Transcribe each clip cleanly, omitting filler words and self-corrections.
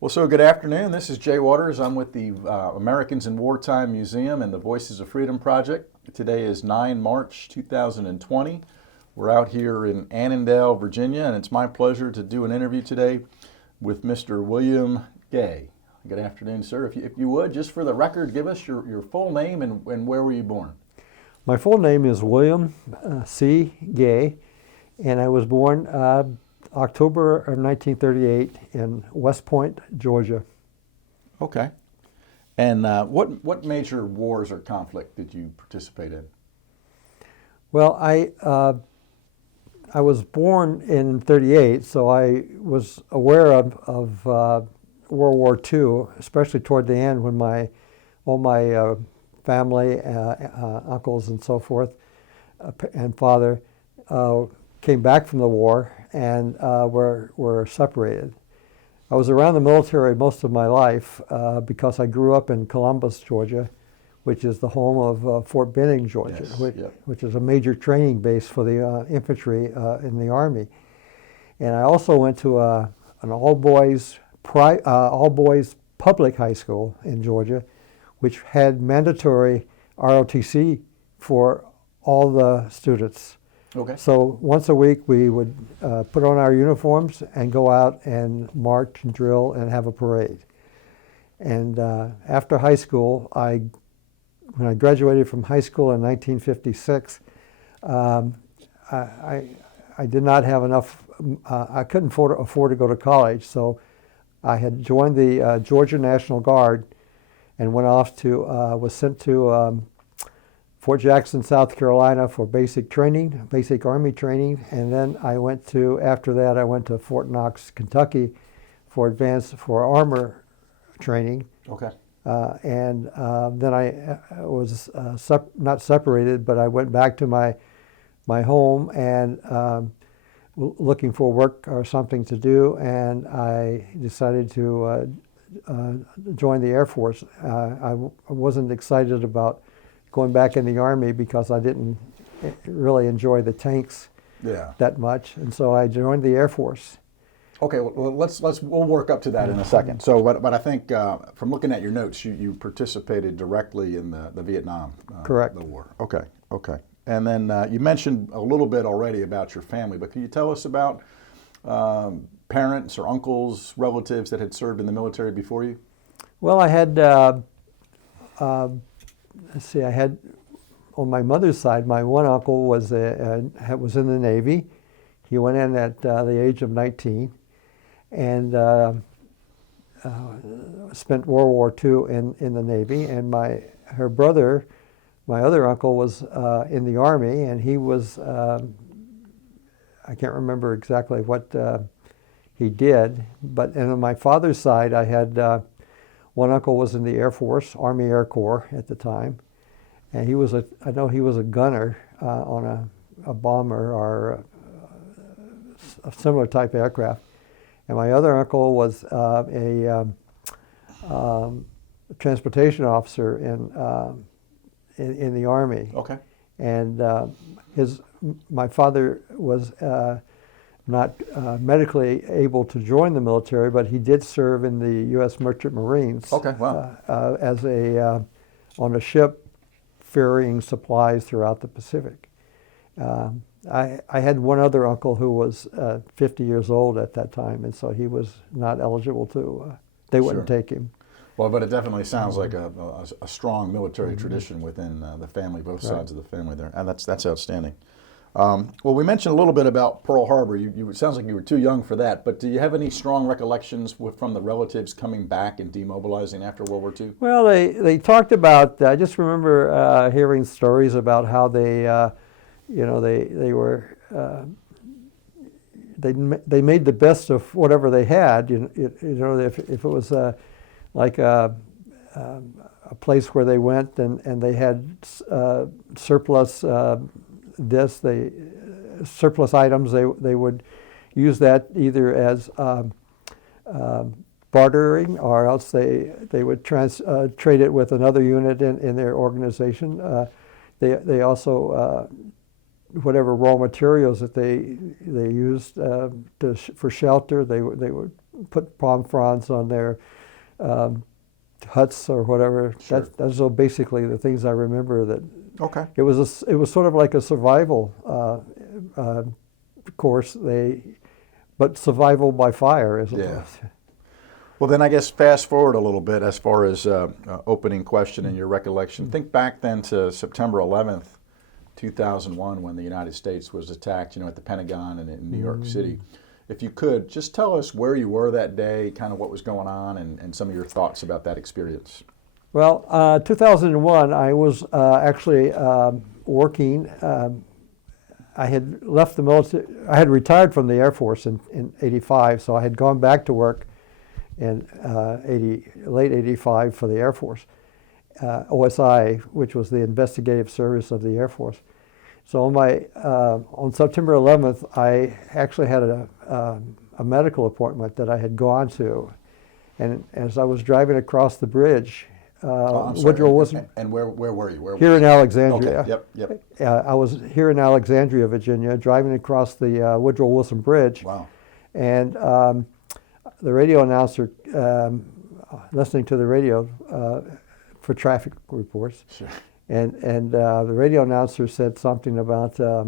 Well, so good afternoon. This is Jay Waters. I'm with the Americans in Wartime Museum and the Voices of Freedom Project. Today is 9 March 2020. We're out here in Annandale, Virginia, and it's my pleasure to do an interview today with Mr. William Gay. Good afternoon, sir. If you would, just for the record, give us your full name and where were you born? My full name is William C. Gay, and I was born October of 1938 in West Point, Georgia. Okay. And what major wars or conflict did you participate in? Well, I was born in 38, so I was aware of World War II, especially toward the end when all my family, uncles and so forth, and father came back from the war and were separated. I was around the military most of my life because I grew up in Columbus, Georgia, which is the home of Fort Benning, Georgia, Yes, which is a major training base for the infantry in the Army. And I also went to an all-boys public high school in Georgia, which had mandatory ROTC for all the students. Okay. So once a week we would put on our uniforms and go out and march and drill and have a parade. And after high school, when I graduated from high school in 1956, I did not have enough, I couldn't afford to go to college, so I had joined the Georgia National Guard and went off was sent to Fort Jackson, South Carolina for basic Army training, and then after that I went to Fort Knox, Kentucky for armor training. Okay. And then I was not separated, but I went back to my home and looking for work or something to do, and I decided to join the Air Force. I wasn't excited about going back in the Army because I didn't really enjoy the tanks that much, and so I joined the Air Force. Okay, well, we'll work up to that in a second. So, but I think from looking at your notes, you participated directly in the Vietnam Correct. The war. Okay. And then you mentioned a little bit already about your family, but can you tell us about parents or uncles, relatives that had served in the military before you? Well, I had I had on my mother's side, my one uncle was in the Navy. He went in at the age of 19. And spent World War II in the Navy. And her brother, my other uncle, was in the Army, and he was, I can't remember exactly what he did, but and on my father's side, I had one uncle was in the Air Force, Army Air Corps at the time, and I know he was a gunner on a bomber or a similar type aircraft. And my other uncle was a transportation officer in the Army. Okay. And my father was not medically able to join the military, but he did serve in the U.S. Merchant Marines. Okay. Wow. As on a ship ferrying supplies throughout the Pacific. I had one other uncle who was 50 years old at that time, and so he was not eligible to, they wouldn't take him. Well, but it definitely sounds like a strong military tradition within the family, both sides of the family there, and that's outstanding. Well, we mentioned a little bit about Pearl Harbor. It sounds like you were too young for that, but do you have any strong recollections from the relatives coming back and demobilizing after World War II? Well, they talked about, I just remember hearing stories about how they they made the best of whatever they had. If it was like a place where they went and they had surplus surplus items, they would use that either as bartering, or else they would trade it with another unit in their organization. They also whatever raw materials that they used for shelter, they would put palm fronds on their huts or whatever. Sure. That's all basically the things I remember. That Okay. it was sort of like a survival course. But survival by fire, as it Yeah. was. Well, then I guess fast forward a little bit as far as opening question in your recollection. Think back then to September 11th, 2001, when the United States was attacked, at the Pentagon and in New York City. If you could, just tell us where you were that day, kind of what was going on, and some of your thoughts about that experience. Well, 2001, I was actually working. I had left the military. I had retired from the Air Force in '85, so I had gone back to work in late '85 for the Air Force, OSI, which was the investigative service of the Air Force. So on September 11th, I actually had a medical appointment that I had gone to, and as I was driving across the bridge, I'm sorry, Woodrow Wilson. And where were you? Where Here in Alexandria. Okay. Yep. I was here in Alexandria, Virginia, driving across the Woodrow Wilson Bridge. Wow. And the radio announcer, listening to the radio for traffic reports, Sure. and the radio announcer said something about a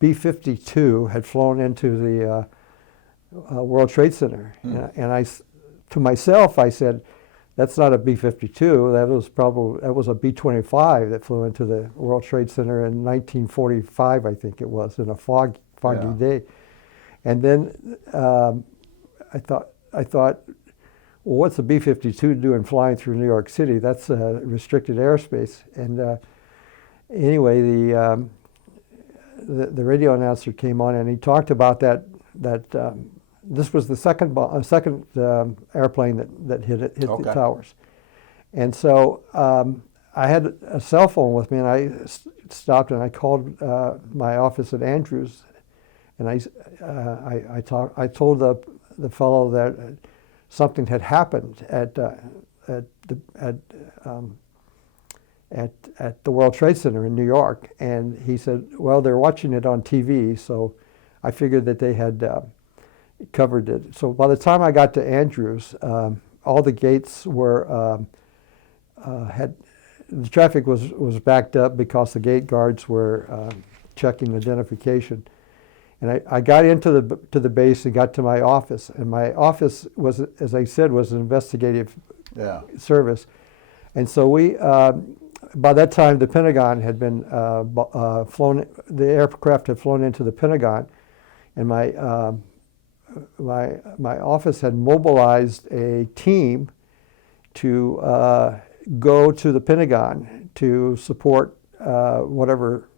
B-52 had flown into the World Trade Center, and to myself, I said, "That's not a B-52. That was a B-25 that flew into the World Trade Center in 1945, I think it was, in a foggy day." And then I thought, well, what's a B-52 doing flying through New York City? That's restricted airspace. And anyway, the radio announcer came on and he talked about that. This was the second airplane that hit the towers. And so I had a cell phone with me, and I stopped and I called my office at Andrews, and I told the fellow that something had happened at the World Trade Center in New York, and he said, "Well, they're watching it on TV," so I figured that they had covered it. So by the time I got to Andrews, all the gates were the traffic was backed up because the gate guards were checking identification. And I got into the base and got to my office, and my office was, as I said, was an investigative service. And so by that time, the Pentagon had been flown. The aircraft had flown into the Pentagon, and my office had mobilized a team to go to the Pentagon to support whatever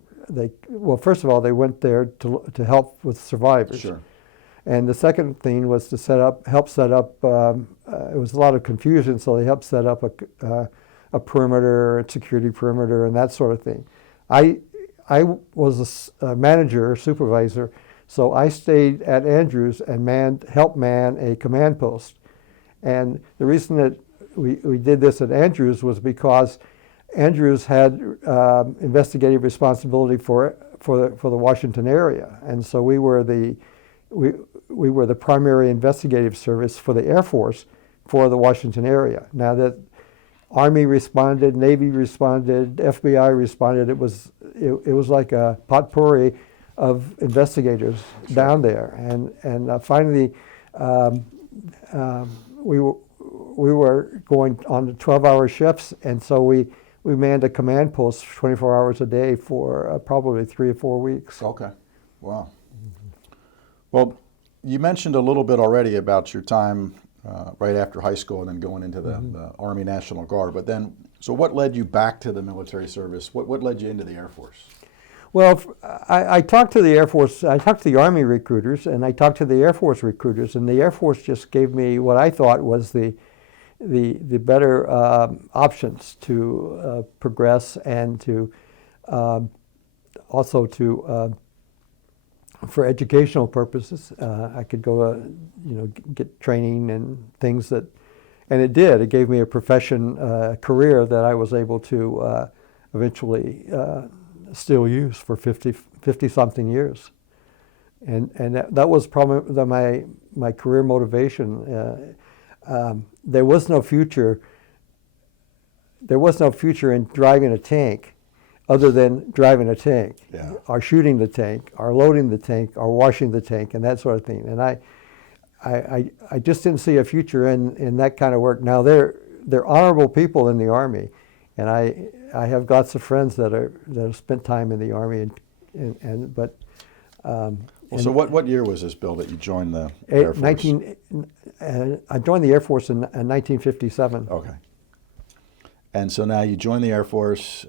well, first of all, they went there to help with survivors. Sure. And the second thing was to help set up, it was a lot of confusion, so they helped set up a perimeter, a security perimeter, and that sort of thing. I was a manager, supervisor, so I stayed at Andrews and helped man a command post. And the reason that we did this at Andrews was because Andrews had investigative responsibility for the Washington area, and so we were the primary investigative service for the Air Force for the Washington area. Now that Army responded, Navy responded, FBI responded, it was like a potpourri of investigators down there, and finally we were going on 12-hour shifts, and so we manned a command post 24 hours a day for probably 3 or 4 weeks. Okay. Wow. Well, you mentioned a little bit already about your time right after high school and then going into the Army National Guard. But then, so what led you back to the military service? What led you into the Air Force? Well, I talked to the Air Force, I talked to the Army recruiters, and I talked to the Air Force recruiters, and the Air Force just gave me what I thought was the better options to progress and to also for educational purposes. I could go get training and things and it did. It gave me a career that I was able to eventually still use for 50 something years. And that was probably my career motivation. There was no future. There was no future in driving a tank, other than driving a tank, Yeah. or shooting the tank, or loading the tank, or washing the tank, and that sort of thing. And I just didn't see a future in that kind of work. Now they're honorable people in the Army, and I have lots of friends that have spent time in the Army, but. So what year was this, Bill, that you joined the Air Force? I joined the Air Force in 1957. Okay. And so now you joined the Air Force.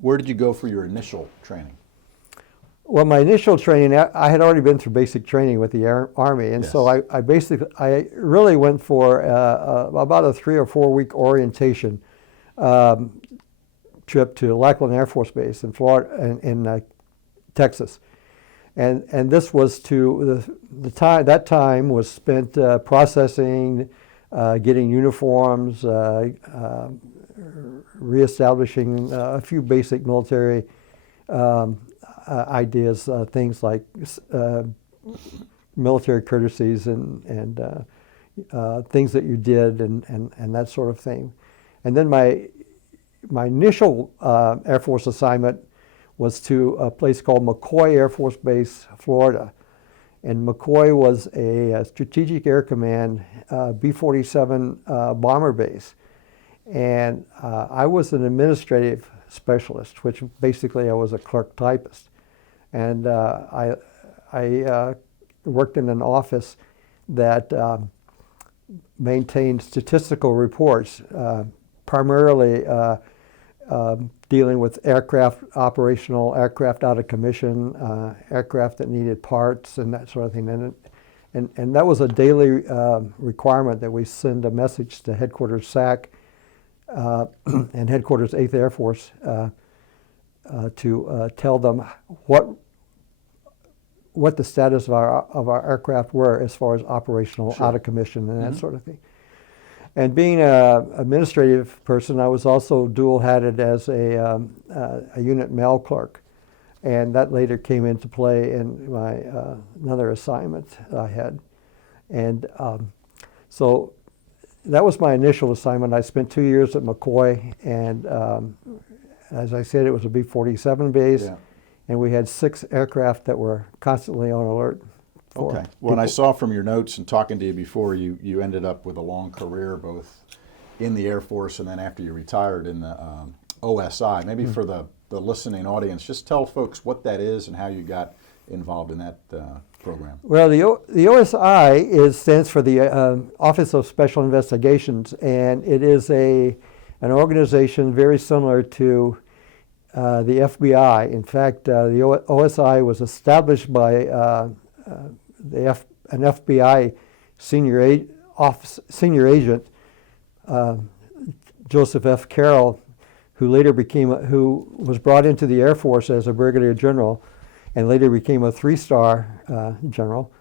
Where did you go for your initial training? Well, my initial training, I had already been through basic training with the Army, and Yes. so I really went for about a 3 or 4 week orientation trip to Lackland Air Force Base in Florida, in Texas. And this was the time. That time was spent processing, getting uniforms, reestablishing a few basic military ideas, things like military courtesies and things that you did and that sort of thing. And then my initial Air Force assignment was to a place called McCoy Air Force Base, Florida. And McCoy was a Strategic Air Command B-47 bomber base. And I was an administrative specialist, which basically I was a clerk typist. And I worked in an office that maintained statistical reports, primarily dealing with aircraft operational, aircraft out of commission, aircraft that needed parts and that sort of thing. And that was a daily requirement that we send a message to Headquarters SAC and Headquarters 8th Air Force to tell them what the status of our aircraft were as far as operational, Sure. out of commission, and that sort of thing. And being an administrative person, I was also dual-hatted as a unit mail clerk, and that later came into play in my another assignment I had. And so that was my initial assignment. I spent 2 years at McCoy, and as I said, it was a B-47 base, Yeah. and we had 6 aircraft that were constantly on alert. Okay. Well, and I saw from your notes and talking to you before, you ended up with a long career both in the Air Force and then after you retired in the OSI. Maybe for the listening audience, just tell folks what that is and how you got involved in that program. Well, the OSI stands for the Office of Special Investigations, and it is an organization very similar to the FBI. In fact, the OSI was established by an FBI senior agent, Joseph F. Carroll, who was brought into the Air Force as a brigadier general, and later became a 3-star general.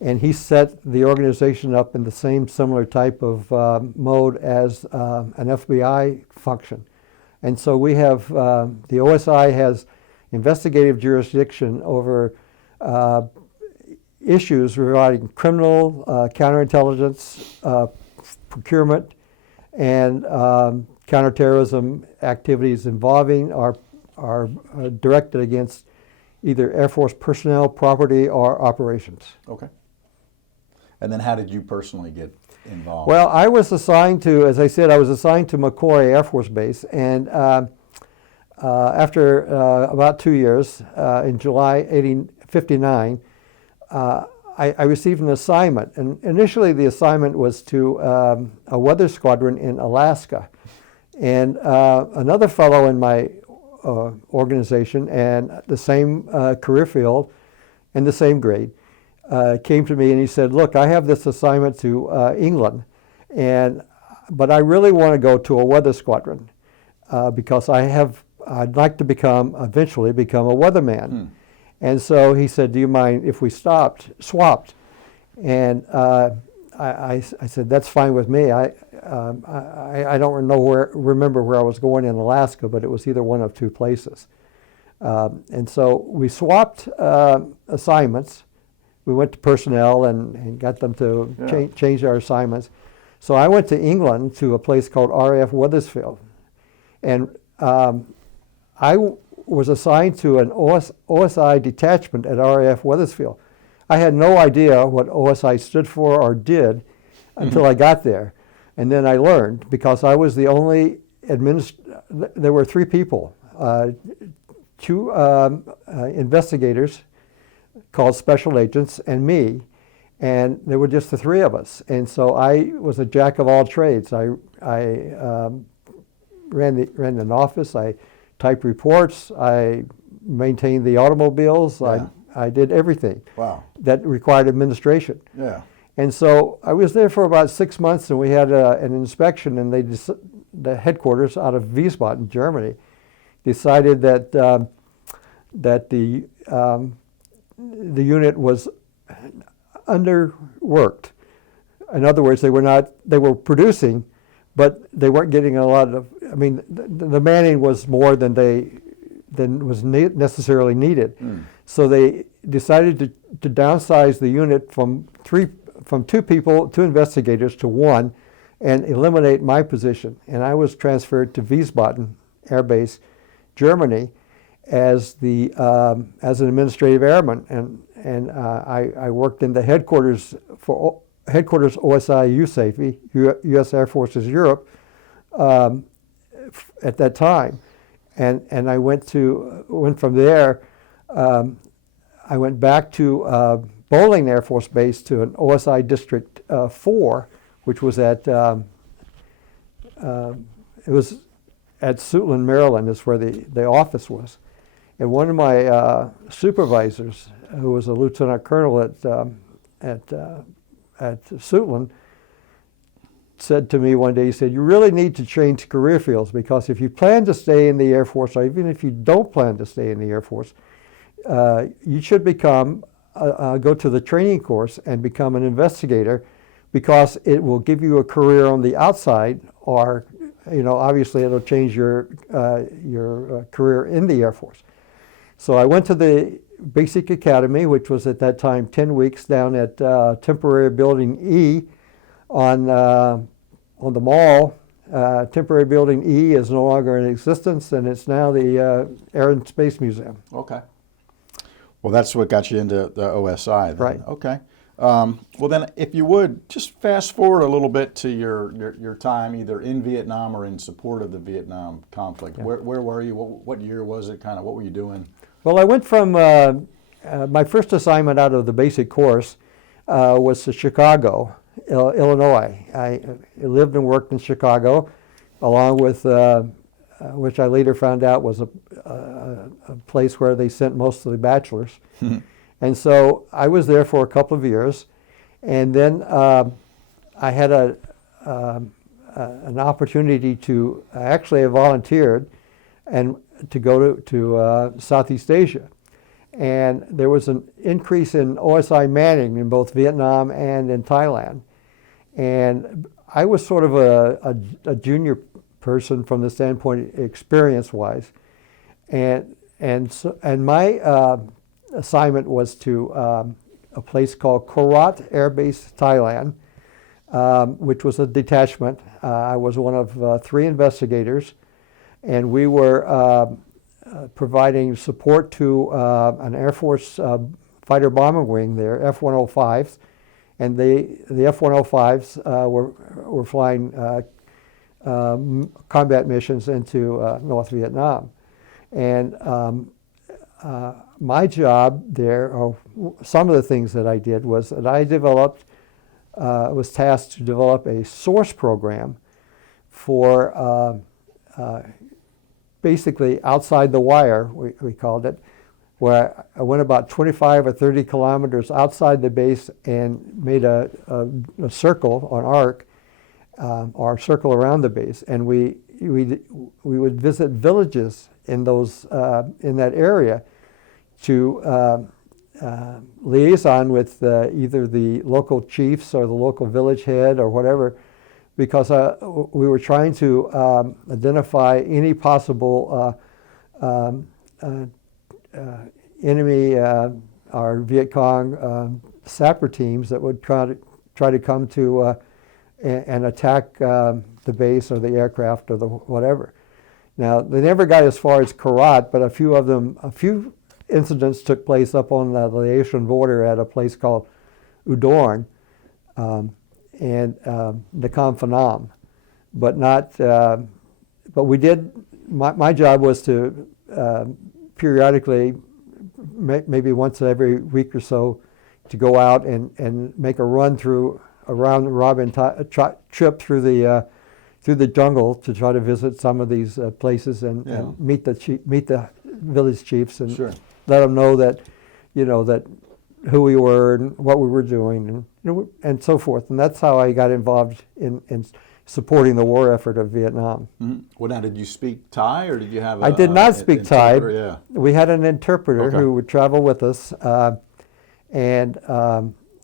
And he set the organization up in the same similar type of mode as an FBI function. And so we have, the OSI has investigative jurisdiction over issues regarding criminal, counterintelligence, procurement, and counterterrorism activities involving are directed against either Air Force personnel, property, or operations. Okay. And then how did you personally get involved? Well, I was assigned to, as I said, McCoy Air Force Base, and after about 2 years, in July 1959, I received an assignment. And initially the assignment was to a weather squadron in Alaska. And another fellow in my organization and the same career field and the same grade came to me and he said, "Look, I have this assignment to England, but I really want to go to a weather squadron because I'd like to eventually become a weatherman." And so he said, "Do you mind if we swapped?" And I said, "That's fine with me. I don't remember where I was going in Alaska, but it was either one of two places." And so we swapped assignments, we went to personnel and got them to Yeah. change our assignments. So I went to England to a place called RAF Wethersfield, and I was assigned to an OSI detachment at RAF Wethersfield. I had no idea what OSI stood for or did until I got there. And then I learned, because I was the only there were 3 people, 2 investigators called special agents and me, and there were just the 3 of us. And so I was a jack of all trades. I ran an office, I typed reports, I maintained the automobiles, Yeah. I did everything Wow. that required administration. Yeah. And so I was there for about 6 months, and we had an inspection, and the headquarters out of Wiesbaden, Germany, decided that the unit was underworked. In other words, they were producing, but they weren't getting a lot of, I mean, the manning was more than was necessarily needed. So they decided to downsize the unit from 2 people, 2 investigators, to 1, and eliminate my position. And I was transferred to Wiesbaden Air Base, Germany, as an administrative airman, and I worked in the headquarters OSI USAFE, U.S. Air Forces Europe, at that time, and I went from there. I went back to Bowling Air Force Base to an OSI District 4, which was it was at Suitland, Maryland, is where the office was. And one of my supervisors, who was a lieutenant colonel at Suitland, said to me one day, he said, "You really need to change career fields, because if you plan to stay in the Air Force, or even if you don't plan to stay in the Air Force, you should go to the training course and become an investigator, because it will give you a career on the outside, or obviously it'll change your career in the Air Force." So I went to the Basic Academy, which was at that time 10 weeks down at Temporary Building E on the mall. Temporary Building E is no longer in existence, and it's now the Air and Space Museum. Okay. Well, that's what got you into the OSI then. Right. Okay. Well, then, if you would, just fast forward a little bit to your time either in Vietnam or in support of the Vietnam conflict. Yeah. Where were you? What year was it? Kind of what were you doing? Well, I went from my first assignment out of the basic course was to Chicago, Illinois. I lived and worked in Chicago, along with which I later found out was a place where they sent most of the bachelors. And so I was there for a couple of years, and then I had an opportunity to actually I volunteered and to go to Southeast Asia. And there was an increase in OSI manning in both Vietnam and in Thailand. And I was sort of a junior person from the standpoint experience-wise. And my assignment was to a place called Korat Air Base, Thailand, which was a detachment. I was one of 3 investigators, and we were providing support to an Air Force fighter bomber wing there, F-105s, and the F-105s were flying combat missions into North Vietnam. And my job there, or some of the things that I did, was that I was tasked to develop a source program for basically outside the wire, we called it, where I went about 25 or 30 kilometers outside the base and made a circle, an arc, or a circle around the base, and we would visit villages in that area to liaison with either the local chiefs or the local village head or whatever, because we were trying to identify any possible enemy or Viet Cong sapper teams that would try to come to and attack the base or the aircraft or the whatever. Now, they never got as far as Korat, but a few incidents took place up on the Laotian border at a place called Udorn and Nakhon Phanom, but not. But we did. My job was to periodically, maybe once every week or so, to go out and make a run through a round-robin trip through the jungle to try to visit some of these places and meet the village chiefs and let them know that, that who we were and what we were doing and so forth. And that's how I got involved in supporting the war effort of Vietnam. Mm-hmm. Well, now, did you speak Thai, or did you have? I did not speak Thai. Yeah. We had an interpreter who would travel with us, and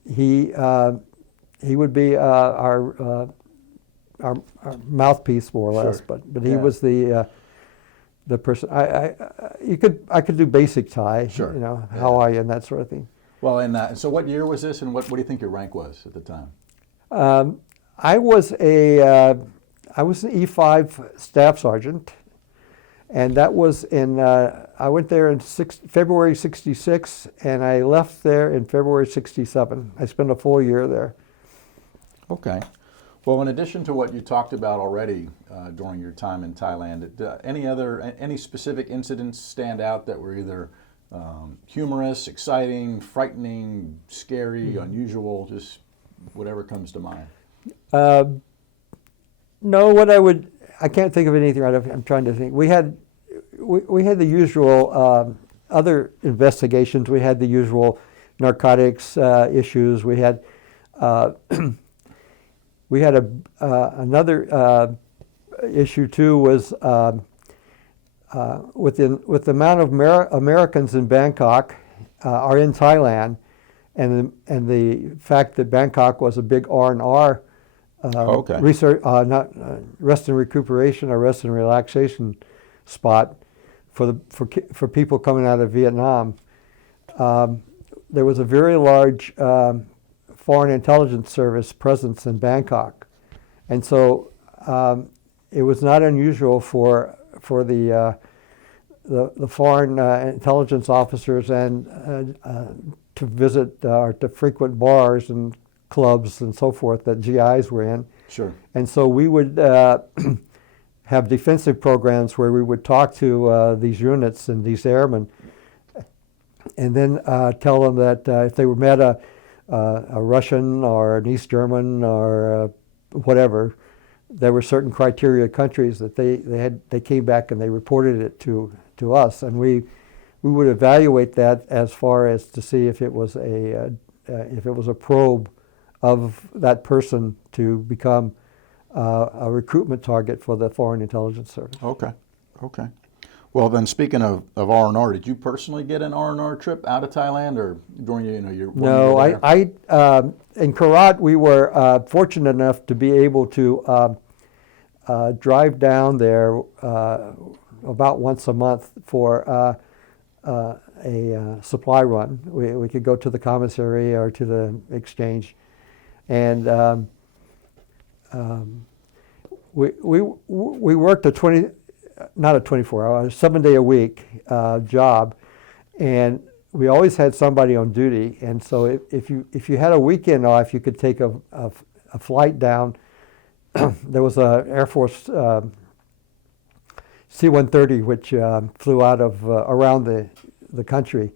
he would be our mouthpiece, more or less. But he was the person. I could do basic Thai, how are you and that sort of thing. Well, and so what year was this, and what do you think your rank was at the time? I was an E5 staff sergeant, and that was in. I went there in February '66, and I left there in February '67. I spent a full year there. Okay. Well, in addition to what you talked about already during your time in Thailand, any specific incidents stand out that were either humorous, exciting, frightening, scary, unusual, just whatever comes to mind? No, I can't think of anything right off. I'm trying to think. We had the usual other investigations. We had the usual narcotics issues. We had another issue too was with the amount of Americans in Bangkok are in Thailand, and the fact that Bangkok was a big R&R research, not rest and recuperation or rest and relaxation spot for people coming out of Vietnam. There was a very large Foreign Intelligence Service presence in Bangkok, and so it was not unusual for the foreign intelligence officers and to visit or to frequent bars and clubs and so forth that GIs were in. Sure. And so we would have defensive programs where we would talk to these units and these airmen, and then tell them that if they were met a Russian or an East German or whatever, there were certain criteria countries that they came back and they reported it to us, and we would evaluate that as far as to see if it was a probe of that person to become a recruitment target for the Foreign Intelligence Service. Okay. Well, then, speaking of R&R, did you personally get an R&R trip out of Thailand, or during your? No, I in Korat we were fortunate enough to be able to drive down there about once a month for a supply run. We could go to the commissary or to the exchange, and we worked not a 24-hour, 7-day-a-week job, and we always had somebody on duty. And so if you had a weekend off, you could take a flight down. There was a Air Force C-130 which flew out of around the country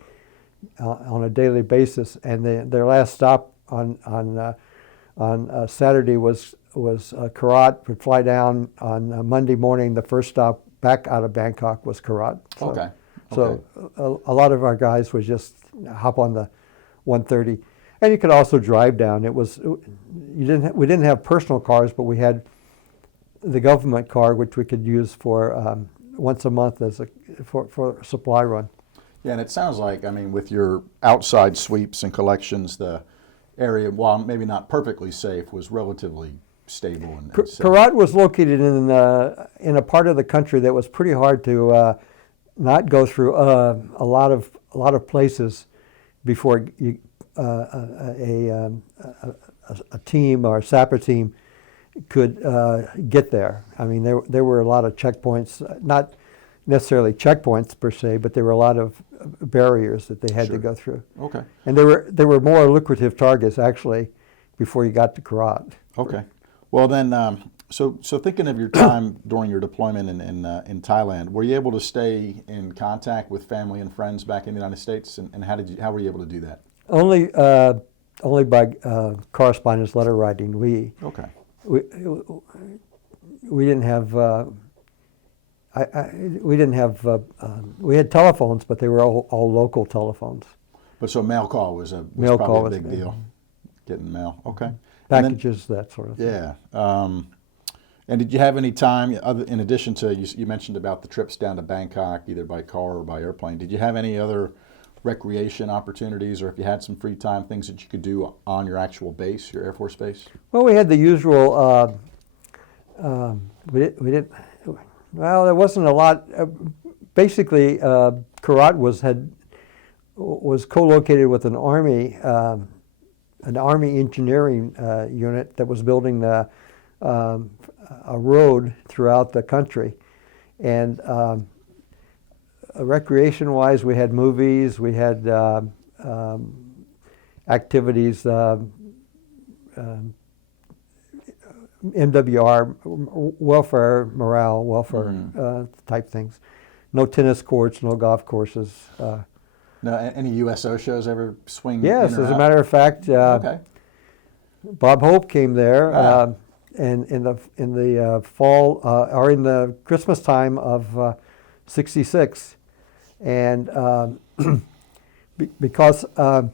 on a daily basis, and their last stop on Saturday was Korat. Would fly down on Monday morning. The first stop back out of Bangkok was Korat. So a lot of our guys would just hop on the 130, and you could also drive down. We didn't have personal cars, but we had the government car, which we could use for once a month for a supply run. Yeah, and it sounds like, with your outside sweeps and collections, the area, while maybe not perfectly safe, was relatively stable and safe. Korat was located in a part of the country that was pretty hard to not go through a lot of places before you a team or a sapper team could get there. I mean, there were a lot of checkpoints, not necessarily checkpoints per se, but there were a lot of barriers that they had Sure. to go through. Okay. And there were more lucrative targets actually before you got to Korat. Okay. Well then, so thinking of your time during your deployment in Thailand, were you able to stay in contact with family and friends back in the United States, and how were you able to do that? Only by correspondence letter writing. Okay. We didn't have. We didn't have. We had telephones, but they were all local telephones. But so mail call was Mail probably call a was big deal. Getting mail. Okay. Packages, that sort of thing. Yeah. And did you have any time, in addition to, you mentioned about the trips down to Bangkok, either by car or by airplane, did you have any other recreation opportunities, or if you had some free time, things that you could do on your actual base, your Air Force base? Well, we had the usual. We didn't. Well, there wasn't a lot. Basically, Korat was co-located with an army engineering unit that was building a road throughout the country, and recreation-wise, we had movies, we had activities, MWR, welfare type things. No tennis courts, no golf courses. No, any USO shows ever swing? Yes, in or as a out? matter of fact, Okay. Bob Hope came there, Wow. and in the fall or in the Christmas time of '66, and because I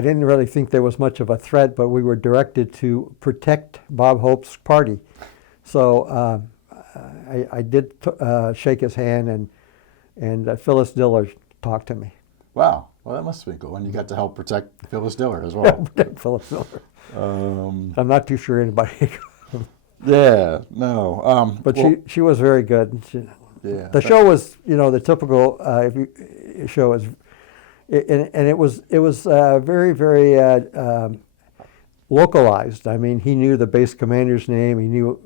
didn't really think there was much of a threat, but we were directed to protect Bob Hope's party, so I did shake his hand, and Phyllis Diller talked to me. Wow. Well, that must have been cool. And you got to help protect Phyllis Diller as well. Phyllis Diller. I'm not too sure anybody. Yeah. No. But well, she was very good. Yeah. The show was, the typical show is, and it was very, very localized. I mean, he knew the base commander's name. He knew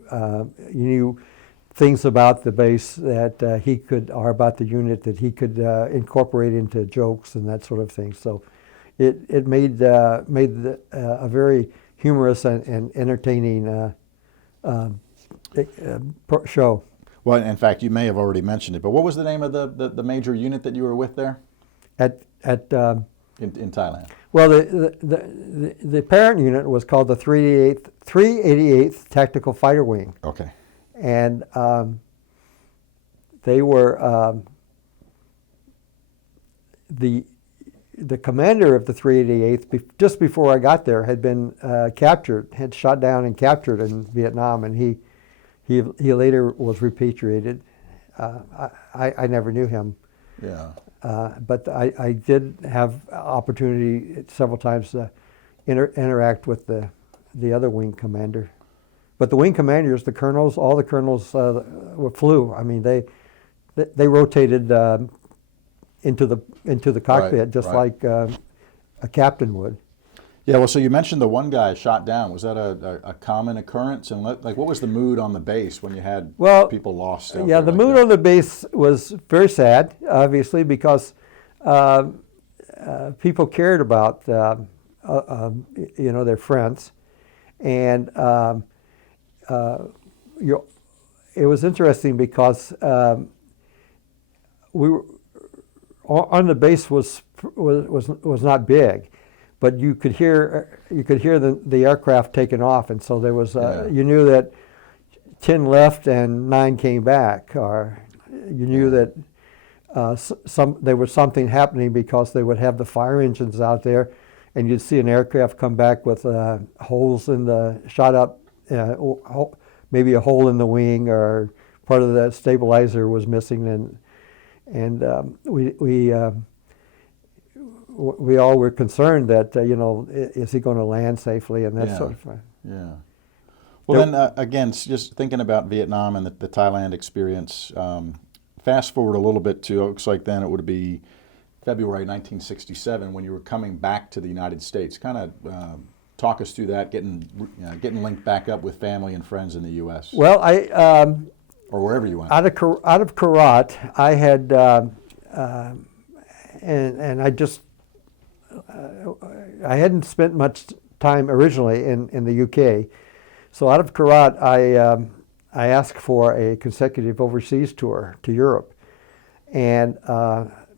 things about the base that he could, or about the unit that he could incorporate into jokes and that sort of thing. So it made a very humorous and entertaining show. Well, in fact, you may have already mentioned it, but what was the name of the major unit that you were with there In Thailand? Well, the parent unit was called the 388th Tactical Fighter Wing. Okay. And they were the commander of the 388th, just before I got there, had been had shot down and captured in Vietnam, and he later was repatriated. I never knew him. Yeah. But I did have opportunity several times to interact with the other wing commander. But the wing commanders, the colonels, all the colonels flew. I mean, they rotated into the cockpit, Right, just right. like a captain would. Yeah. Well, so you mentioned the one guy shot down. Was that a common occurrence? And what was the mood on the base when you had people lost? out Yeah, there the like mood that? on the base was very sad, obviously, because people cared about their friends, and it was interesting because we were on the base was not big, but you could hear the aircraft taking off, and so there was you knew that 10 left and 9 came back, or you knew that there was something happening because they would have the fire engines out there, and you'd see an aircraft come back with holes in the shot up, maybe a hole in the wing, or part of the stabilizer was missing, and we all were concerned that is he going to land safely and that sort of thing. Yeah. Well, then again, just thinking about Vietnam and the Thailand experience. Fast forward a little bit to, looks like then it would be February 1967 when you were coming back to the United States. Kind of talk us through that, getting linked back up with family and friends in the U.S. Well, or wherever you went. out of Karat, I had and I just I hadn't spent much time originally in the UK, so out of Karat, I asked for a consecutive overseas tour to Europe, and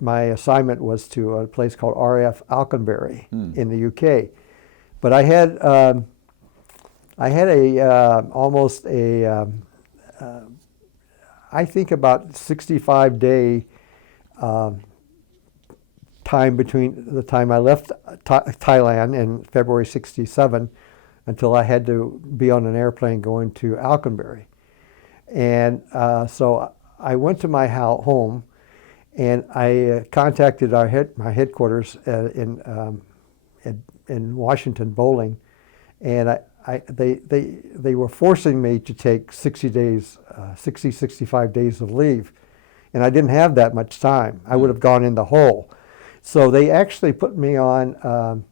my assignment was to a place called RAF Alconbury in the UK. But I had almost a I think about 65-day time between the time I left Thailand in February '67 until I had to be on an airplane going to Alconbury. And so I went to my home, and I contacted my headquarters in Washington, Bowling, and they were forcing me to take 65 days of leave, and I didn't have that much time. I would have gone in the hole. So they actually put me on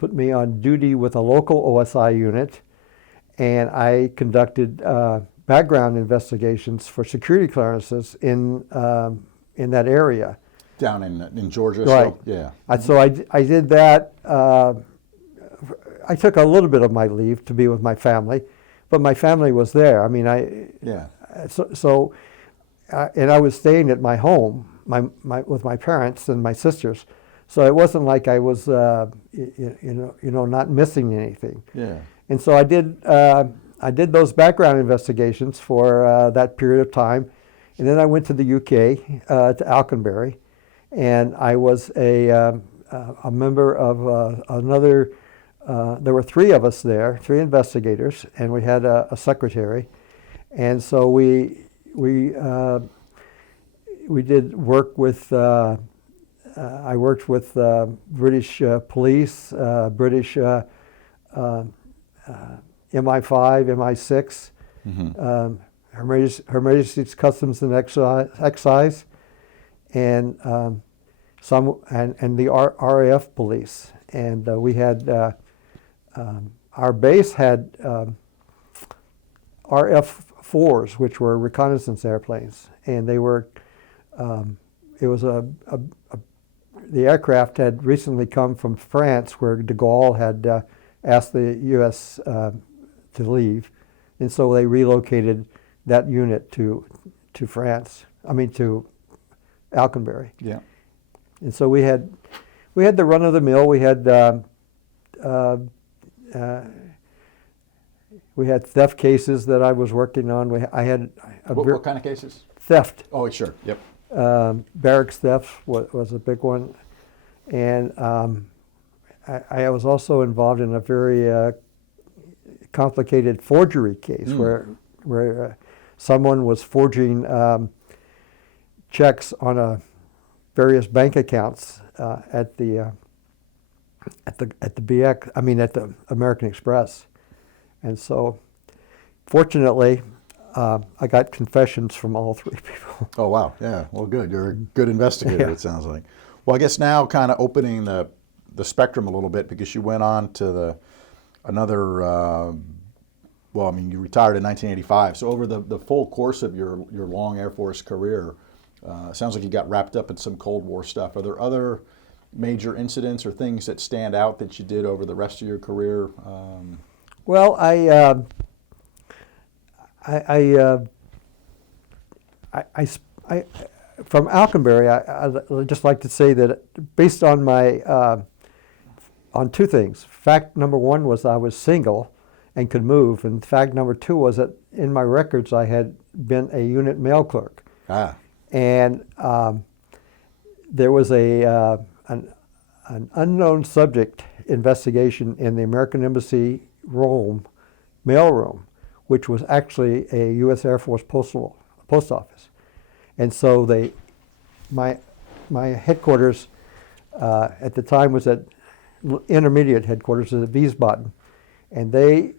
duty with a local OSI unit, and I conducted background investigations for security clearances in that area. Down in Georgia, right? So, yeah. So I did that. I took a little bit of my leave to be with my family, but my family was there. I mean, and I was staying at my home, with my parents and my sisters, so it wasn't like I was, not missing anything. Yeah. And so I did those background investigations for that period of time, and then I went to the UK to Alconbury, and I was a member of another. There were three of us there, three investigators, and we had a secretary, and so we did work with. I worked with British police, British MI5, MI6, Her Majesty's Customs and Excise, and the RAF police, and we had our base had RF-4s, which were reconnaissance airplanes, and they were. It was the aircraft had recently come from France, where de Gaulle had asked the U.S. To leave, and so they relocated that unit to France. I mean, to Alconbury. Yeah. And so we had the run of the mill. We had theft cases that I was working on. I had what kind of cases? Theft. Oh, sure. Yep. Barracks theft was a big one, and I was also involved in a very complicated forgery case where someone was forging checks on various bank accounts at the BX. I mean, at the American Express, and so fortunately. I got confessions from all three people. Oh, wow. Yeah. Well, good. You're a good investigator, It sounds like. Well, I guess now kind of opening the spectrum a little bit, because you went on to you retired in 1985. So over the full course of your long Air Force career, it sounds like you got wrapped up in some Cold War stuff. Are there other major incidents or things that stand out that you did over the rest of your career? Well, from Alconbury, I'd just like to say that based on on two things. Fact number one was I was single and could move, and fact number two was that in my records I had been a unit mail clerk. And there was an unknown subject investigation in the American Embassy Rome mailroom, which was actually a U.S. Air Force post office, and so my headquarters at the time was at intermediate headquarters at Wiesbaden, and they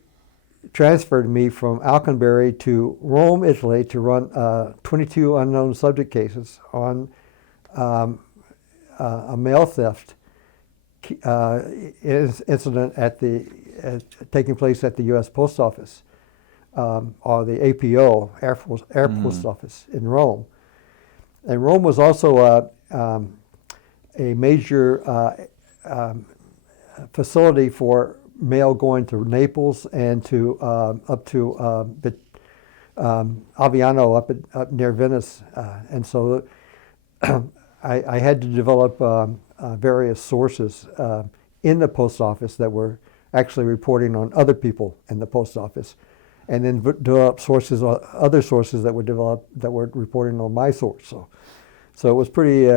transferred me from Alconbury to Rome, Italy, to run 22 unknown subject cases on a mail theft incident taking place at the U.S. Post Office, or the APO, Air Post Office in Rome. And Rome was also a major facility for mail going to Naples and to up to Aviano up near Venice, and so I had to develop various sources in the post office that were actually reporting on other people in the post office, and then develop other sources that were developed that were reporting on my source. So it was pretty.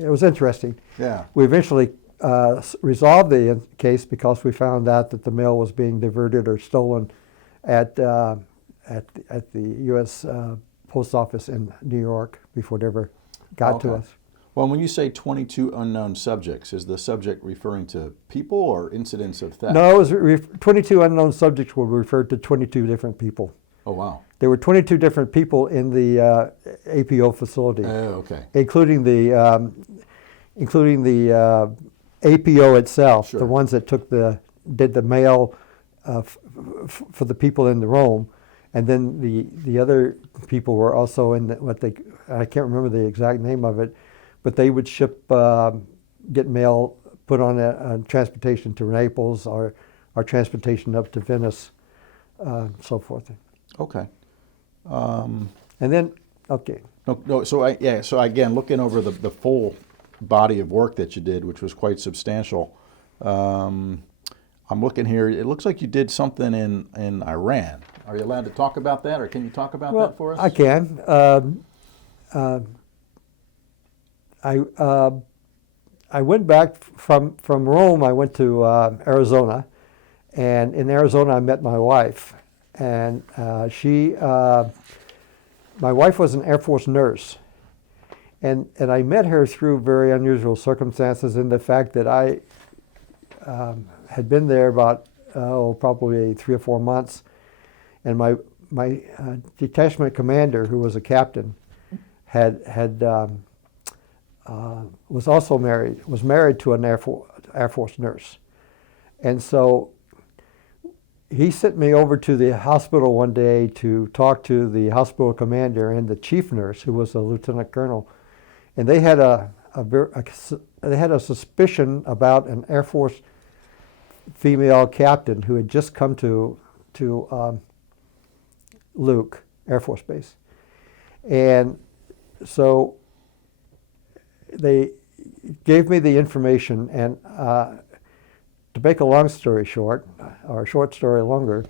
It was interesting. Yeah. We eventually resolved the case because we found out that the mail was being diverted or stolen at the U.S. Post Office in New York before it ever got to us. Well, when you say 22 unknown subjects, is the subject referring to people or incidents of theft? No, it was 22 unknown subjects were referred to 22 different people. Oh, wow. There were 22 different people in the APO facility, Okay. including the APO itself, Sure. the ones that did the mail for the people in the Rome, and then the other people were also in I can't remember the exact name of it, but they would get mail put on a transportation to Naples or transportation up to Venice, so forth. Okay. And then, okay. No. So again, looking over the full body of work that you did, which was quite substantial. I'm looking here. It looks like you did something in Iran. Are you allowed to talk about that, or can you talk about that for us? I can. I went back from Rome. I went to Arizona, and in Arizona I met my wife, and my wife was an Air Force nurse, and I met her through very unusual circumstances in the fact that I had been there about probably 3 or 4 months, and my detachment commander, who was a captain, was also married to an Air Force nurse, and so he sent me over to the hospital one day to talk to the hospital commander and the chief nurse, who was a lieutenant colonel, and they had a suspicion about an Air Force female captain who had just come to Luke Air Force Base, and so they gave me the information, and to make a long story short, or a short story longer,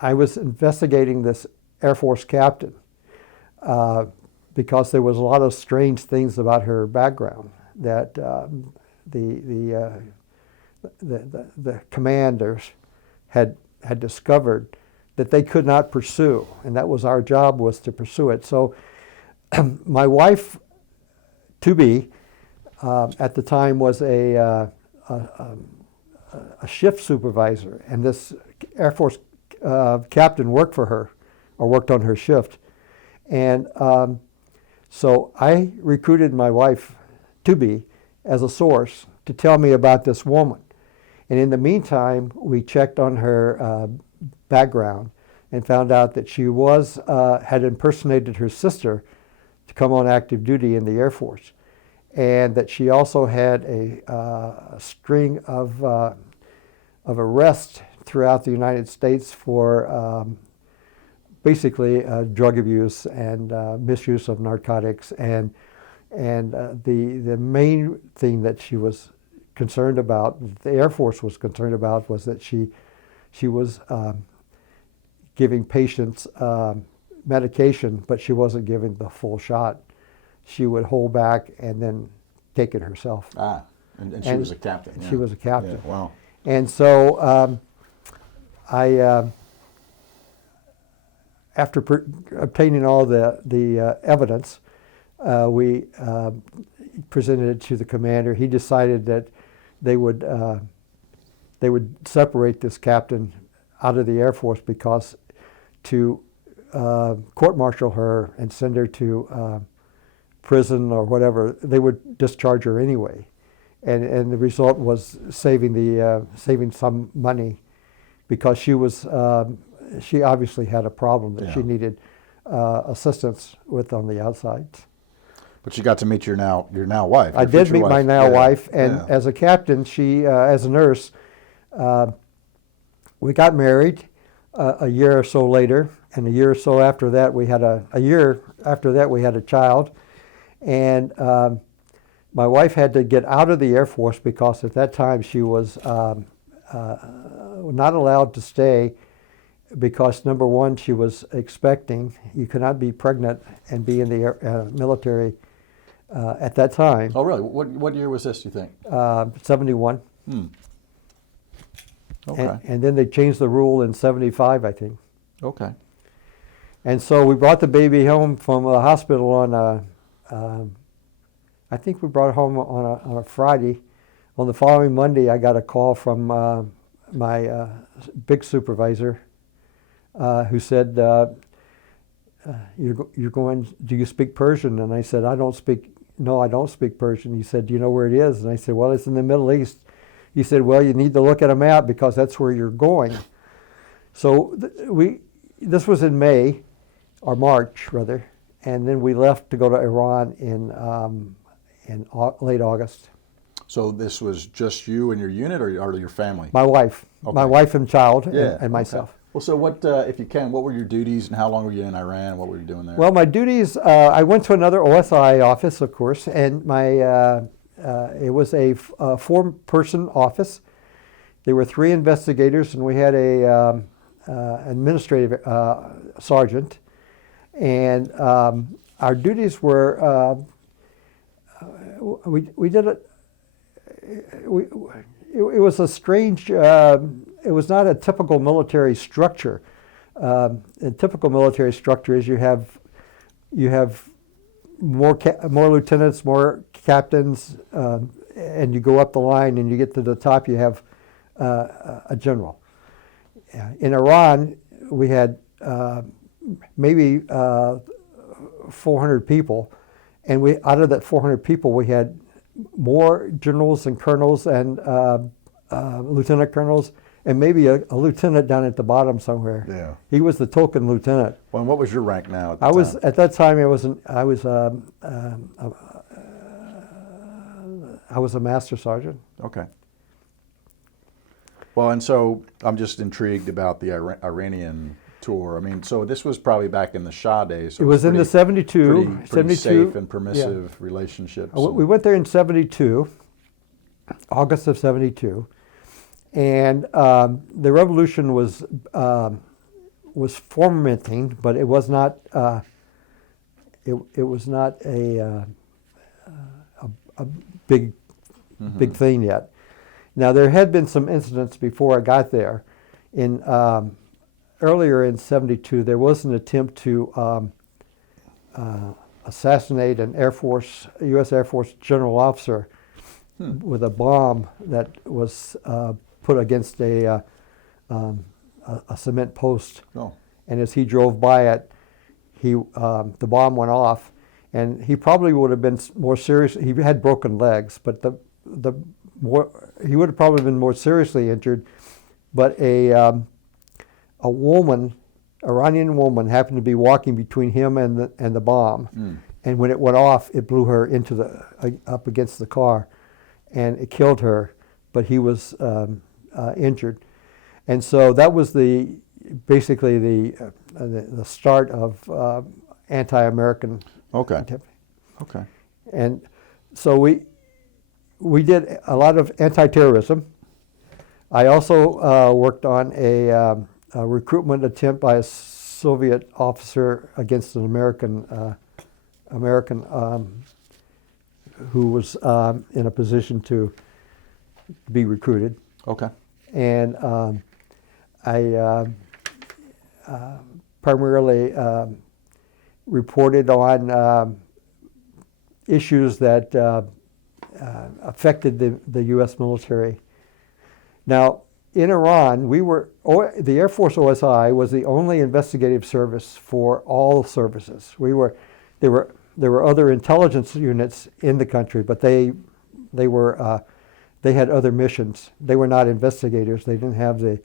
I was investigating this Air Force captain because there was a lot of strange things about her background that the commanders had discovered that they could not pursue, and that was our job, was to pursue it. So my wife, to be, at the time was a shift supervisor, and this Air Force captain worked for her, or worked on her shift. And so I recruited my wife, to be, as a source to tell me about this woman. And in the meantime, we checked on her background and found out that she had impersonated her sister to come on active duty in the Air Force, and that she also had a string of arrests throughout the United States for basically drug abuse and misuse of narcotics, and the main thing that she was concerned about, the Air Force was concerned about, was that she was giving patients medication, but she wasn't giving the full shot. She would hold back and then take it herself. And she was a captain. Yeah. She was a captain. Yeah, wow. And so after obtaining all the evidence, we presented it to the commander. He decided that they would separate this captain out of the Air Force, because to court-martial her and send her to prison or whatever, they would discharge her anyway, and the result was saving some money, because she obviously had a problem that she needed assistance with on the outside. But you got to meet your now wife. I did meet my now wife, and as a captain, she as a nurse, we got married a year or so later, and a year or so after that we had a child, and my wife had to get out of the Air Force because at that time she was not allowed to stay, because number one, she was expecting. You could not be pregnant and be in the military at that time. Oh, really? What year was this, do you think? 71. Okay. And then they changed the rule in 75, I think. Okay. And so we brought the baby home from the hospital on I think we brought it home on a Friday. On the following Monday, I got a call from my big supervisor, who said, "You're going. Do you speak Persian?" And I said, "I don't speak. No, I don't speak Persian." He said, "Do you know where it is?" And I said, "Well, it's in the Middle East." He said, "Well, you need to look at a map because that's where you're going." So this was in May, or March rather, and then we left to go to Iran in late August. So this was just you and your unit, or your family? My wife, my wife and child, and myself. Okay. Well, so what, if you can, what were your duties, and how long were you in Iran? What were you doing there? Well, my duties, I went to another OSI office, of course, and it was a four-person office. There were 3 investigators, and we had a administrative sergeant, and our duties were we did it. It was a strange. It was not a typical military structure. A typical military structure is you have more lieutenants, more captains, and you go up the line, and you get to the top. You have a general. In Iran, we had maybe 400 people, and out of that 400 people, we had more generals and colonels and lieutenant colonels, and maybe a lieutenant down at the bottom somewhere. Yeah. He was the token lieutenant. Well, and what was your rank now at the I was time? at that time. I was a master sergeant. Okay. Well, and so I'm just intrigued about the Iranian tour. I mean, so this was probably back in the Shah days. So it was in the 72. Pretty safe and permissive relationships. We went there in 72, August of 72, and the revolution was fermenting, but it was not. It was not a big thing yet. Now there had been some incidents before I got there. Earlier in 72, there was an attempt to assassinate an U.S. Air Force general officer with a bomb that was put against a cement post. Oh. And as he drove by it, the bomb went off, and he probably would have been more serious. He had broken legs, but he would have probably been more seriously injured. But a Iranian woman, happened to be walking between him and the bomb, and when it went off, it blew her up against the car, and it killed her. But he was injured, and so that was basically the start of anti-American. Okay. activity. Okay. And so we did a lot of anti-terrorism. I also worked on a recruitment attempt by a Soviet officer against an American who was in a position to be recruited. Okay. And I primarily reported on issues that affected the U.S. military. Now, in Iran, the Air Force OSI was the only investigative service for all services. There were there were other intelligence units in the country, but they had other missions. They were not investigators. They didn't have the.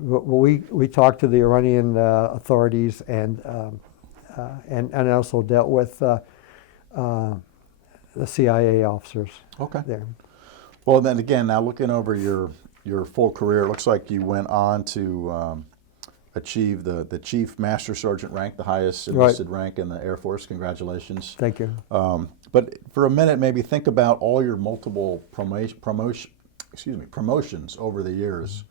We talked to the Iranian authorities and also dealt with the CIA officers. Okay. There. Well, then again, now looking over your full career, it looks like you went on to achieve the Chief Master Sergeant rank, the highest enlisted rank in the Air Force. Congratulations. Thank you. But for a minute, maybe think about all your multiple promotions over the years.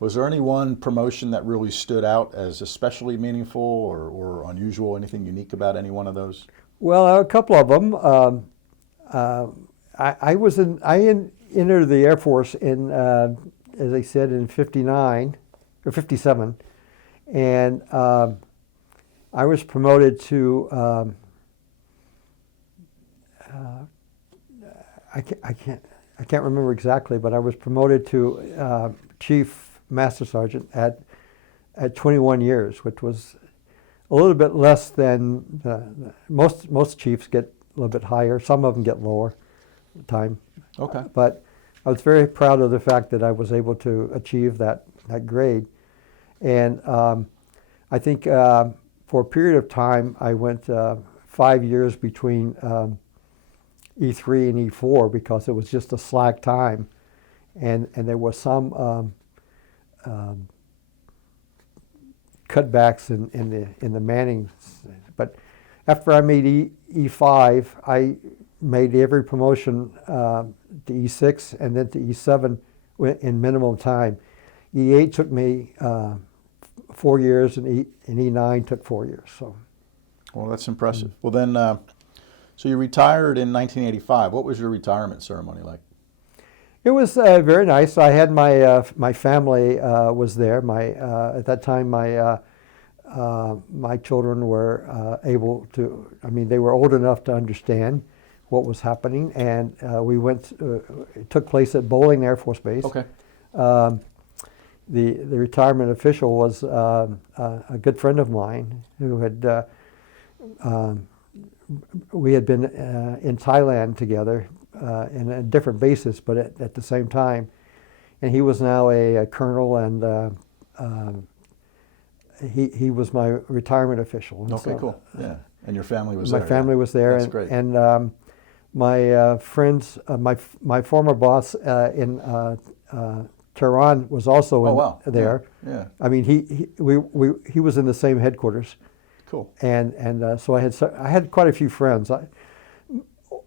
Was there any one promotion that really stood out as especially meaningful or unusual? Anything unique about any one of those? Well, a couple of them. I entered the Air Force in, as I said, in '59 or '57, and I was promoted to. I can't remember exactly, but I was promoted to Chief Master Sergeant at 21 years, which was a little bit less than most chiefs get a little bit higher. Some of them get lower time. Okay. But I was very proud of the fact that I was able to achieve that grade. And I think for a period of time, I went 5 years between E3 and E4 because it was just a slack time. And there was some cutbacks in the manning. But after I made E5, I made every promotion to E6 and then to E7 in minimum time. E8 took me 4 years, and E9 took 4 years. So, well, that's impressive. Well, then, so you retired in 1985. What was your retirement ceremony like? it was very nice. I had my family was there. At that time my children were able to. I mean, they were old enough to understand what was happening, and we went. It took place at Bolling Air Force Base. Okay. The retirement official was a good friend of mine who had. We had been in Thailand together in a different basis, but at the same time, and he was now a colonel, and he was my retirement official. And okay, cool. Yeah, and your family was my there. My family was there. That's and, great. And my friends, my former boss in Tehran was also there. Yeah. I mean, he was in the same headquarters. Cool. And so I had quite a few friends.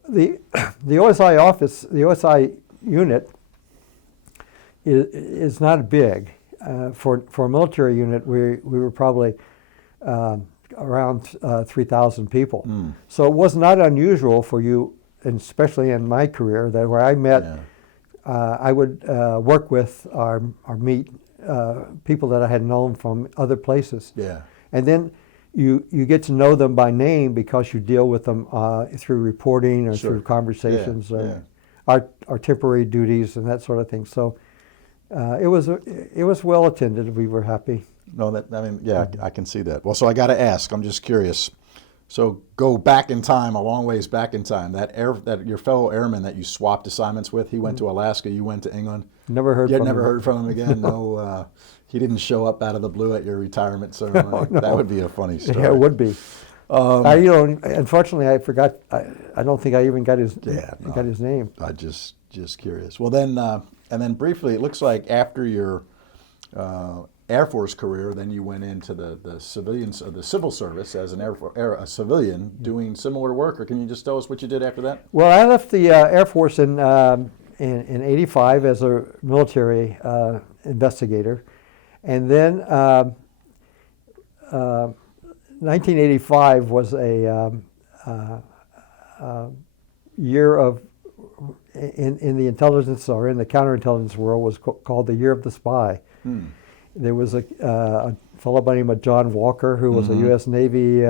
The OSI office, the OSI unit, is not big. For a military unit, we were probably around 3,000 people. Mm. So it was not unusual for you, and especially in my career, that where I met, I would work with or meet people that I had known from other places. Yeah. And then you get to know them by name because you deal with them through reporting or through conversations, our temporary duties and that sort of thing. So it was well attended. We were happy. No, I can see that. Well, so I got to ask. I'm just curious. So go back in time, a long ways back in time. That your fellow airman that you swapped assignments with, he went to Alaska, you went to England. Never heard from him. You never heard from him again. No. He didn't show up out of the blue at your retirement ceremony. No. That would be a funny story. Yeah, it would be. Unfortunately, I forgot. I don't think I even got his name. I just curious. Well, then, and then briefly, it looks like after your Air Force career, then you went into the civil service as a civilian doing similar work. Or can you just tell us what you did after that? Well, I left the Air Force in '85 as a military investigator. And then 1985 was a year of, in the intelligence or in the counterintelligence world, was called the Year of the Spy. Hmm. There was a fellow by the name of John Walker, who was a U.S. Navy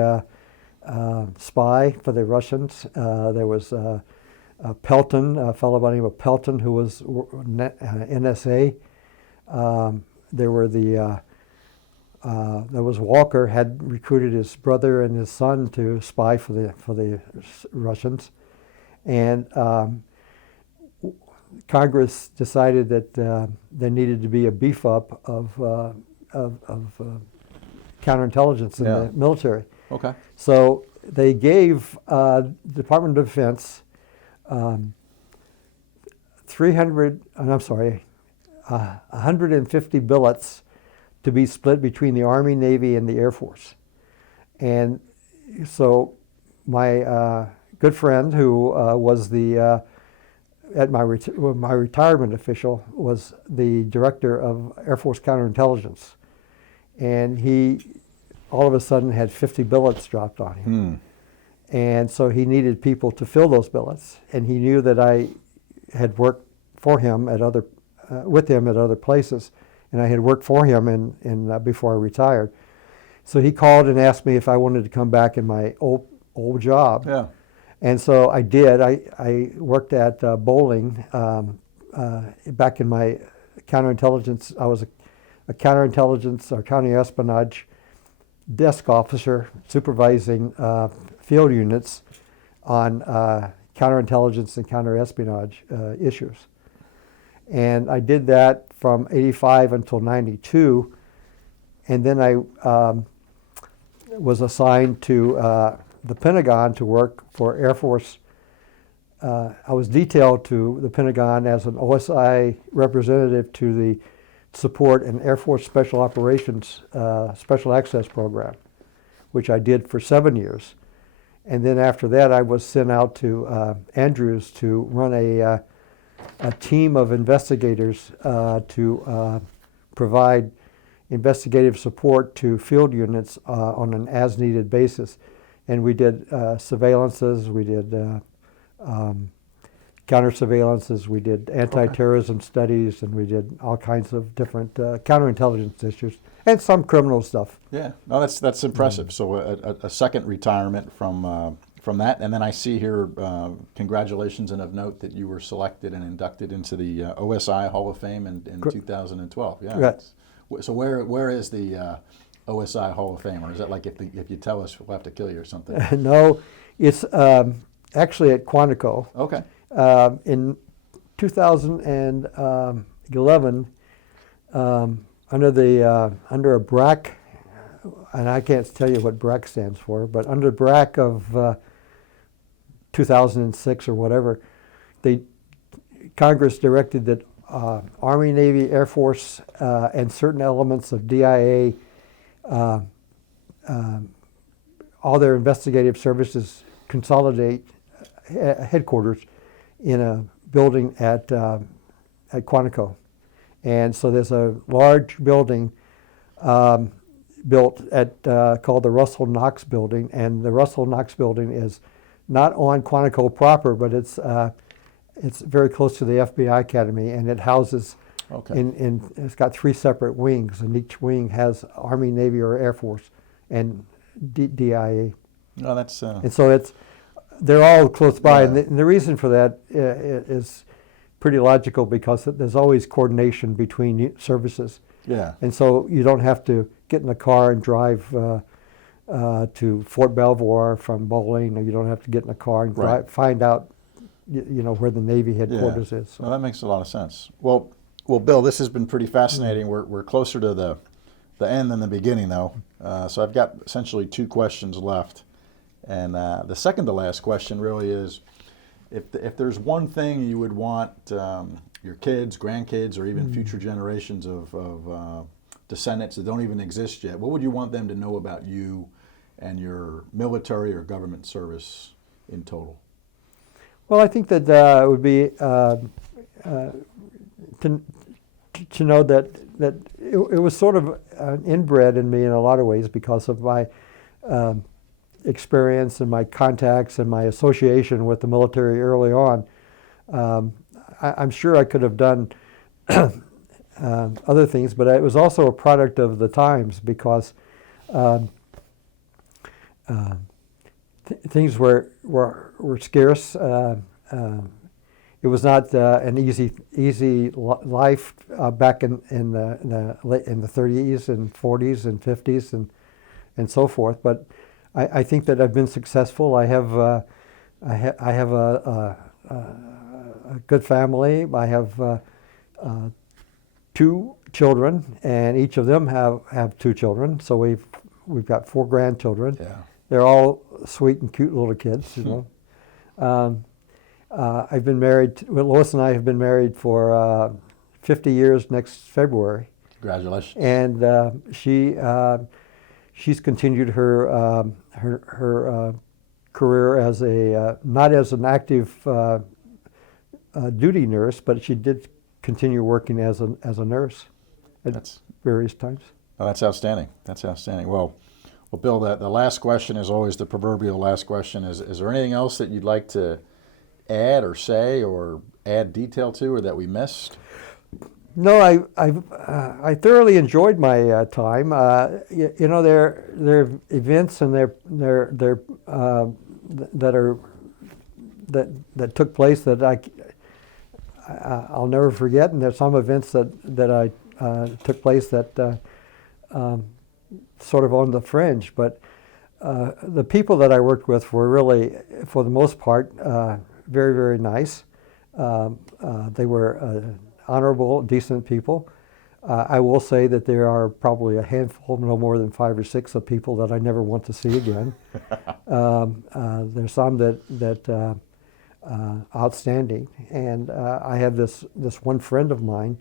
spy for the Russians. There was Pelton, a fellow by the name of Pelton, who was NSA. There were the there was Walker had recruited his brother and his son to spy for the Russians, and Congress decided that there needed to be a beef up of counterintelligence in the military. Okay. So they gave Department of Defense 150 billets to be split between the Army, Navy, and the Air Force. And so my good friend, who was the at my retirement official, was the director of Air Force counterintelligence, and he all of a sudden had 50 billets dropped on him. And so he needed people to fill those billets, and he knew that I had worked for him at other with him at other places, and I had worked for him in before I retired. So he called and asked me if I wanted to come back in my old job. Yeah. And so I did. I worked at bowling back in my counterintelligence. I was a counterintelligence or counterespionage desk officer supervising field units on counterintelligence and counterespionage issues. And I did that from 85 until 92. And then I was assigned to the Pentagon to work for Air Force. I was detailed to the Pentagon as an OSI representative to the support an Air Force Special Operations Special Access Program, which I did for 7 years. And then after that, I was sent out to Andrews to run a team of investigators to provide investigative support to field units on an as-needed basis. And we did surveillances, we did counter-surveillances, we did anti-terrorism studies, and we did all kinds of different counterintelligence issues, and some criminal stuff. Yeah, no, that's impressive. So a second retirement from that, and then I see here, congratulations, and of note that you were selected and inducted into the OSI Hall of Fame in 2012. Yeah. Right. So where is the OSI Hall of Fame, or is that like if you tell us we'll have to kill you or something? No, it's actually at Quantico. Okay. In 2011, under a BRAC, and I can't tell you what BRAC stands for, but under BRAC of 2006 or whatever, Congress directed that Army, Navy, Air Force, and certain elements of DIA, all their investigative services consolidate headquarters in a building at Quantico. And so there's a large building built at called the Russell Knox Building, and the Russell Knox Building is not on Quantico proper, but it's very close to the FBI Academy, and it houses it's got 3 separate wings, and each wing has Army, Navy, or Air Force, and DIA. No, that's and so they're all close by, and the reason for that is pretty logical, because there's always coordination between services. Yeah. And so you don't have to get in a car and drive to Fort Belvoir from Bowling, or you don't have to get in a car and find out, where the Navy headquarters is. So. Well, that makes a lot of sense. Well, Bill, this has been pretty fascinating. We're closer to the end than the beginning, though. So I've got essentially 2 questions left, and the second to last question really is, if there's one thing you would want your kids, grandkids, or even future generations of descendants that don't even exist yet, what would you want them to know about you and your military or government service in total? Well, I think that it would be to know that it was sort of inbred in me in a lot of ways, because of my experience and my contacts and my association with the military early on. I'm sure I could have done other things, but it was also a product of the times, because things were scarce. It it was not an easy life back in the 30s and 40s and 50s and so forth. But I think that I've been successful. I have a good family. I have 2 children, and each of them have 2 children. So we've got 4 grandchildren. Yeah. They're all sweet and cute little kids, you know. I've been married. Lois and I have been married for 50 years next February. Congratulations. And she's continued her career as not as an active duty nurse, but she did continue working as a nurse at various times. Oh, that's outstanding. That's outstanding. Well, Bill, the last question is always the proverbial last question. Is there anything else that you'd like to add or say or add detail to, or that we missed? No, I thoroughly enjoyed my time. You know, there are events and that took place that I'll never forget, and there's some events that took place that sort of on the fringe. But the people that I worked with were really, for the most part, very, very nice. They were honorable, decent people. I will say that there are probably a handful, no more than 5 or 6, of people that I never want to see again. There's some that outstanding, and I have this one friend of mine,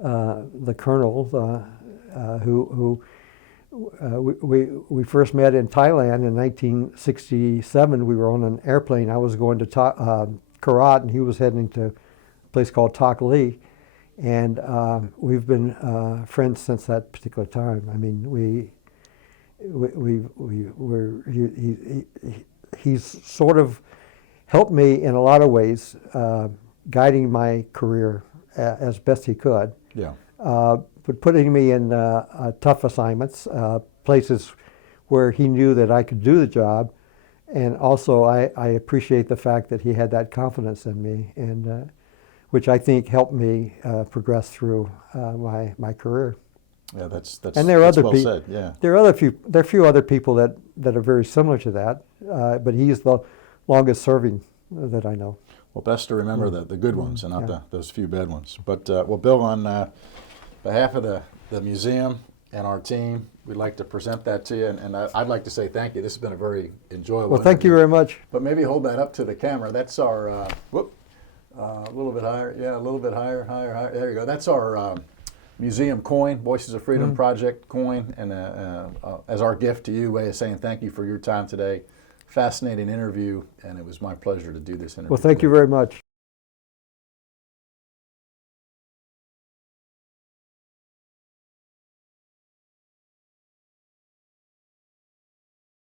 the colonel, who we first met in Thailand in 1967. We were on an airplane. I was going to Karat, and he was heading to a place called Tak Lee. And we've been friends since that particular time. I mean, he's sort of helped me in a lot of ways, guiding my career as best he could. Yeah. But putting me in tough assignments, places where he knew that I could do the job. And also, I appreciate the fact that he had that confidence in me, and which I think helped me progress through my career. Yeah, that's and there are other well said. Yeah. There are a few other people that are very similar to that, but he's the longest serving that I know. Well, best to remember the good ones and not those few bad ones. But well, Bill, on behalf of the museum and our team, we'd like to present that to you, and I'd like to say thank you. This has been a very enjoyable. Well, thank you very much. But maybe hold that up to the camera. That's our a little bit higher. Yeah, a little bit higher. There you go. That's our museum coin, Voices of Freedom Project coin, and as our gift to you, way of saying thank you for your time today. Fascinating interview, and it was my pleasure to do this interview. Well, thank you very much.